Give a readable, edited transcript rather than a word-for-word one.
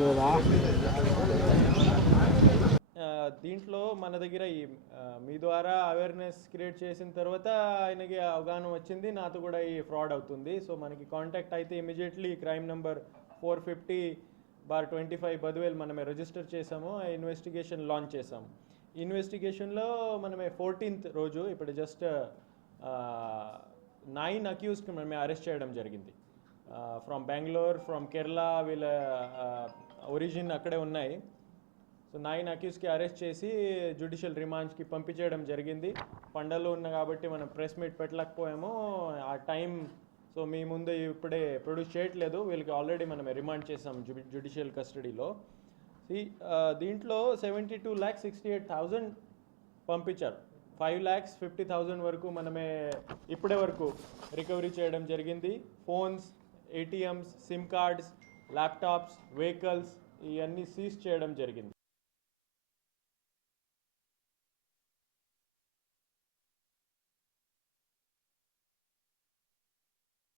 లేదా దీంట్లో మన దగ్గర మీ ద్వారా అవేర్నెస్ క్రియేట్ చేసిన తర్వాత ఆయనకి అవగాహన వచ్చింది, నాతో కూడా ఈ ఫ్రాడ్ అవుతుంది. సో మనకి కాంటాక్ట్ అయితే ఇమీడియట్లీ క్రైమ్ నెంబర్ 450/25 బద్వేల్ మనమే రిజిస్టర్ చేసాము, ఇన్వెస్టిగేషన్ లాంచ్ చేసాము. ఇన్వెస్టిగేషన్లో మనమే 14th రోజు ఇప్పుడు జస్ట్ 9 అక్యూస్డ్కి మనమే అరెస్ట్ చేయడం జరిగింది. ఫ్రమ్ బెంగళూరు, ఫ్రమ్ కేరళ, వీళ్ళ ఒరిజిన్ అక్కడే ఉన్నాయి. సో 9 అక్యూస్కి అరెస్ట్ చేసి జ్యుడిషియల్ రిమాండ్స్కి పంపించేయడం జరిగింది. పండగలు ఉన్న కాబట్టి మనం ప్రెస్ మీట్ పెట్టలేకపోయాము ఆ టైం. సో మీ ముందు ఇప్పుడే ప్రొడ్యూస్ చేయట్లేదు, వీళ్ళకి ఆల్రెడీ మనం రిమాండ్ చేసాం జ్యుడిషియల్ కస్టడీలో. దీంట్లో 72,68,000 పంపించారు. 5,50,000 వరకు మనమే ఇప్పటి వరకు రికవరీ చేయడం జరిగింది. Phones, ATMs, SIM cards, laptops, vehicles ఇవన్నీ సీజ్ చేయడం జరిగింది.